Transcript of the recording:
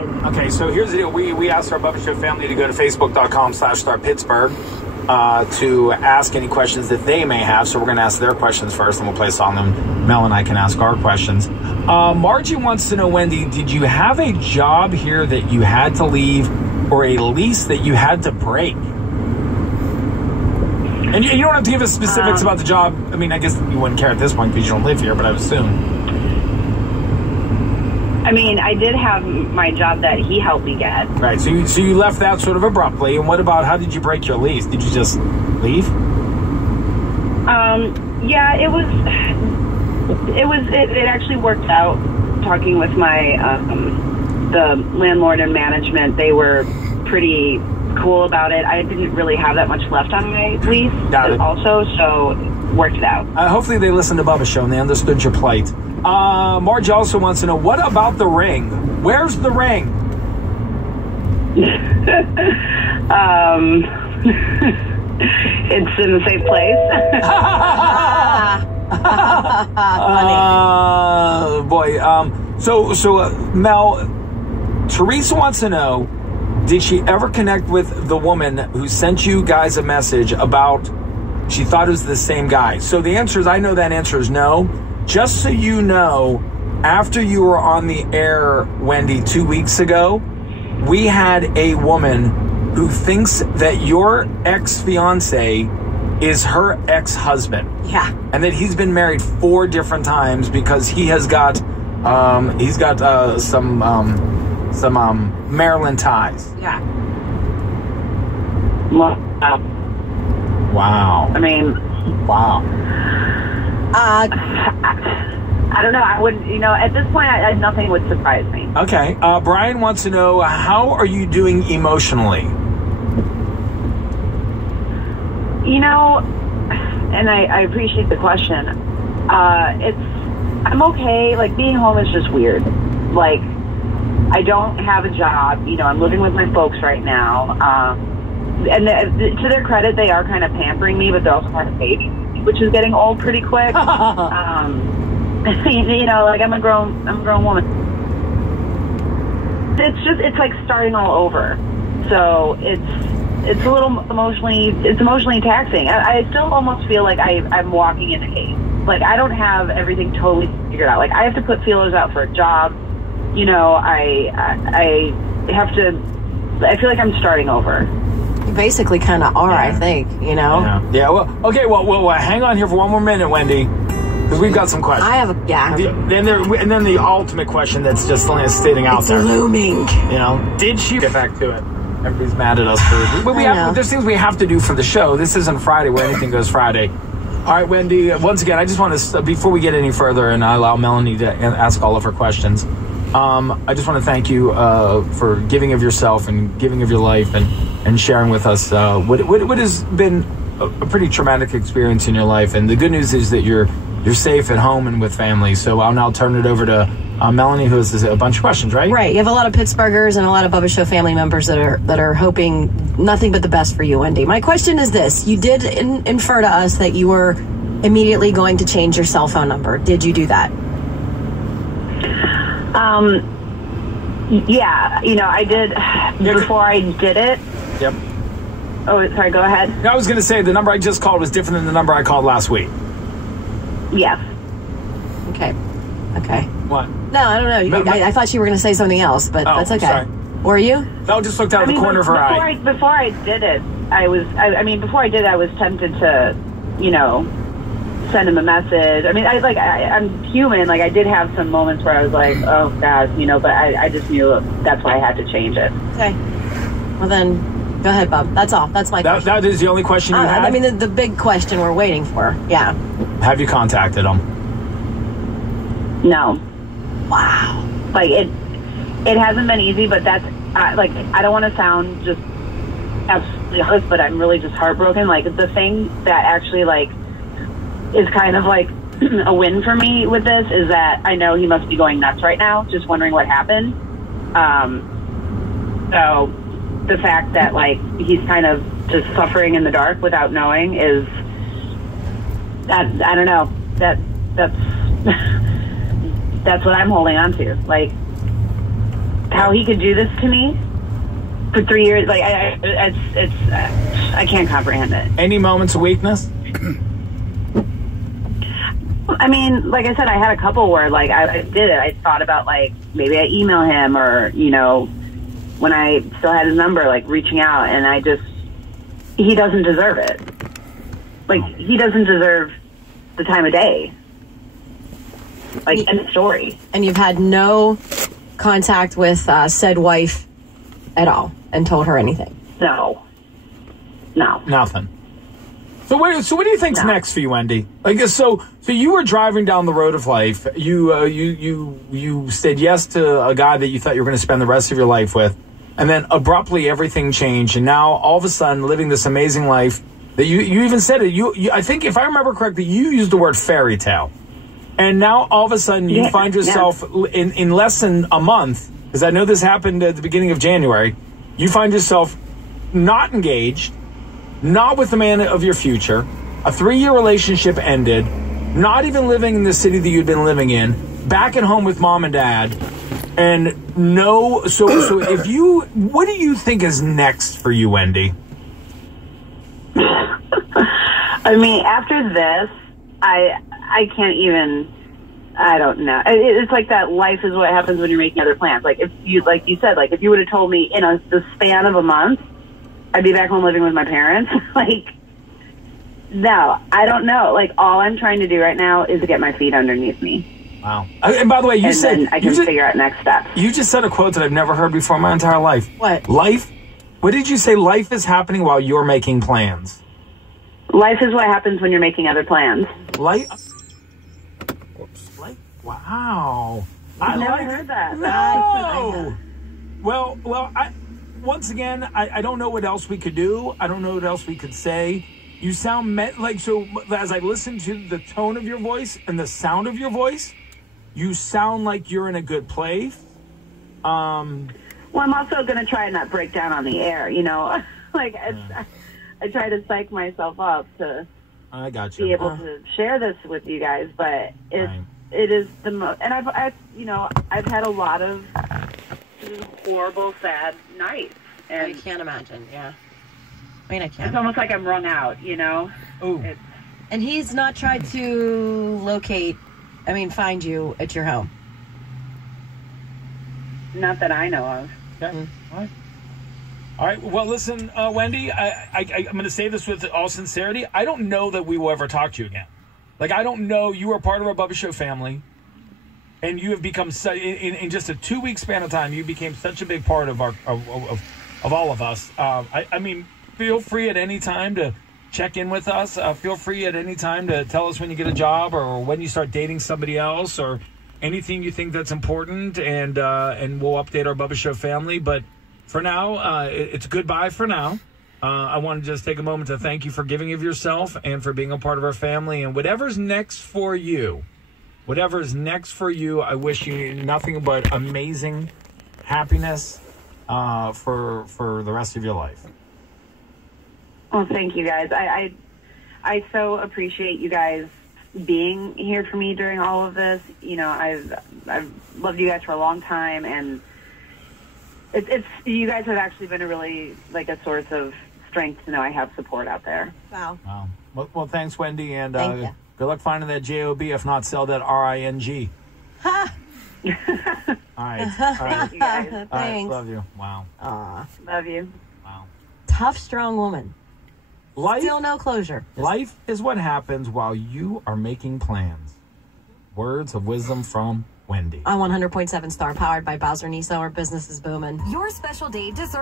Okay, so here's the deal. We asked our Bubba Show family to go to facebook.com/startpittsburgh to ask any questions that they may have. So we're going to ask their questions first, and we'll play a song, and Mel and I can ask our questions. Margie wants to know, Wendy, did you have a job here that you had to leave or a lease that you had to break? And you don't have to give us specifics about the job. I mean, I guess you wouldn't care at this point because you don't live here, but I would assume. I mean, I did have my job that he helped me get. Right, so you left that sort of abruptly. And what about, how did you break your lease? Did you just leave? Yeah, it actually worked out. Talking with my, the landlord and management, they were pretty cool about it. I didn't really have that much left on my lease also, so worked it out. Hopefully they listened to Bubba's show and they understood your plight. Marge also wants to know, what about the ring? Where's the ring? It's in the safe place. Boy. So Mel, Teresa wants to know, did she ever connect with the woman who sent you guys a message about she thought it was the same guy? So the answer is, I know that answer is no. Just so you know, after you were on the air, Wendy, 2 weeks ago, we had a woman who thinks that your ex-fiance is her ex-husband. Yeah. And that he's been married 4 different times because he has got some Maryland ties. Yeah. Wow. I mean, wow. I don't know. I wouldn't, at this point, nothing would surprise me. Okay. Brian wants to know, how are you doing emotionally? And I appreciate the question. I'm okay. Like, being home is just weird. Like, I don't have a job. I'm living with my folks right now. And to their credit, they are kind of pampering me, but they're also kind of baby, which is getting old pretty quick. Like, I'm a grown woman. It's like starting all over. So it's a little emotionally taxing. I still almost feel like I'm walking in a cave. Like, I don't have everything totally figured out. Like, I have to put feelers out for a job. I have to, I feel like I'm starting over. You basically kind of are, I think, Yeah. Well, okay. Well, hang on here for one more minute, Wendy, because we've got some questions. I have and then the ultimate question that's just sitting out there. It's looming. Did she get back to it? Everybody's mad at us but there's things we have to do for the show. This isn't Friday where anything goes Friday. All right, Wendy, once again, I just want to, before we get any further and I allow Melanie to ask all of her questions, I just want to thank you for giving of yourself and giving of your life and sharing with us what has been a pretty traumatic experience in your life. And the good news is that you're safe at home and with family. So I'll now turn it over to Melanie, who has a bunch of questions, right? Right. You have a lot of Pittsburghers and a lot of Bubba Show family members that are hoping nothing but the best for you, Wendy. My question is this. You did infer to us that you were immediately going to change your cell phone number. Did you do that? Yeah, I did before I did it. Yep. Oh, sorry, go ahead. I was going to say the number I just called was different than the number I called last week. Yes. Okay. What? No, I don't know. I thought you were going to say something else, but that's okay. Sorry. Were you? No, just looked out of the corner of her eye. Before I did it, I was tempted to, send him a message. I mean, I'm human. Like, I did have some moments where I was like, oh God, but I just knew that's why I had to change it. Okay. Well then, go ahead, Bob. That's all. That's my question. That is the only question you had? I mean, the big question we're waiting for. Yeah. Have you contacted him? No. Wow. Like, it hasn't been easy, but that's, I don't want to sound just absolutely hopeless, but I'm really just heartbroken. Like, the thing that actually, is kind of like a win for me with this is that I know he must be going nuts right now, just wondering what happened. So the fact that he's kind of just suffering in the dark without knowing is that, I don't know, that's what I'm holding on to. how he could do this to me for 3 years. Like, I can't comprehend it. Any moments of weakness? I mean, like I said, I had a couple where, like, I did it. I thought about, like, maybe I email him, or, you know, when I still had his number, like, reaching out, and he doesn't deserve it. Like, he doesn't deserve the time of day. Like, end of story. And you've had no contact with said wife at all and told her anything? No. Nothing. So what do you think's next for you, Wendy? Like, so you were driving down the road of life. You said yes to a guy that you thought you were going to spend the rest of your life with, and then abruptly everything changed, and now all of a sudden living this amazing life that you even said it. You I think, if I remember correctly, you used the word fairy tale, and now all of a sudden you find yourself in less than a month, because I know this happened at the beginning of January. You find yourself not engaged, not with the man of your future. A 3-year relationship ended. Not even living in the city that you'd been living in. Back at home with mom and dad. And no, so what do you think is next for you, Wendy? I mean, after this, I can't even. I don't know. It's like that. Life is what happens when you're making other plans. Like, if you said, if you would have told me in the span of a month, I'd be back home living with my parents. Like, no, I don't know. Like, all I'm trying to do right now is to get my feet underneath me. Wow. And by the way, you said... then I can figure out next steps. You just said a quote that I've never heard before in my entire life. What? Life? What did you say? Life is happening while you're making plans. Life is what happens when you're making other plans. Life? Wow. I've never heard that. No. Well, once again, I don't know what else we could do. I don't know what else we could say. You sound so as I listen to the tone of your voice and the sound of your voice, you sound like you're in a good place. Well, I'm also going to try and not break down on the air, you know. I try to psych myself up to I got you. be able to share this with you guys, but it is the most, and I've had a lot of horrible, sad nights. And I can't imagine, yeah. I mean, I can't. It's almost like I'm wrung out, you know? Ooh. And he's not tried to find you at your home? Not that I know of. Okay. Mm-hmm. All right. Well, listen, Wendy, I'm going to say this with all sincerity. I don't know that we will ever talk to you again. Like, I don't know. You are part of our Bubba Show family, and you have become in just a 2-week span of time. You became such a big part of our of all of us. I mean, feel free at any time to check in with us. Feel free at any time to tell us when you get a job or when you start dating somebody else or anything you think that's important, and we'll update our Bubba Show family. But for now, it's goodbye for now. I want to just take a moment to thank you for giving of yourself and for being a part of our family. And whatever's next for you, I wish you nothing but amazing happiness for the rest of your life. Well, thank you guys. I so appreciate you guys being here for me during all of this. You know, I've loved you guys for a long time, and it's you guys have actually been a really a source of strength to know I have support out there. Wow. Well, thanks, Wendy, and good luck finding that JOB. If not, sell that RING. Ha! All right. Thank you guys. All right. Thanks. Love you. Wow. Aw. Love you. Wow. Tough, strong woman. Life, Still no closure. Life is what happens while you are making plans. Words of wisdom from Wendy. On 100.7 Star, powered by Bowser Nissan, where business is booming. Your special day deserves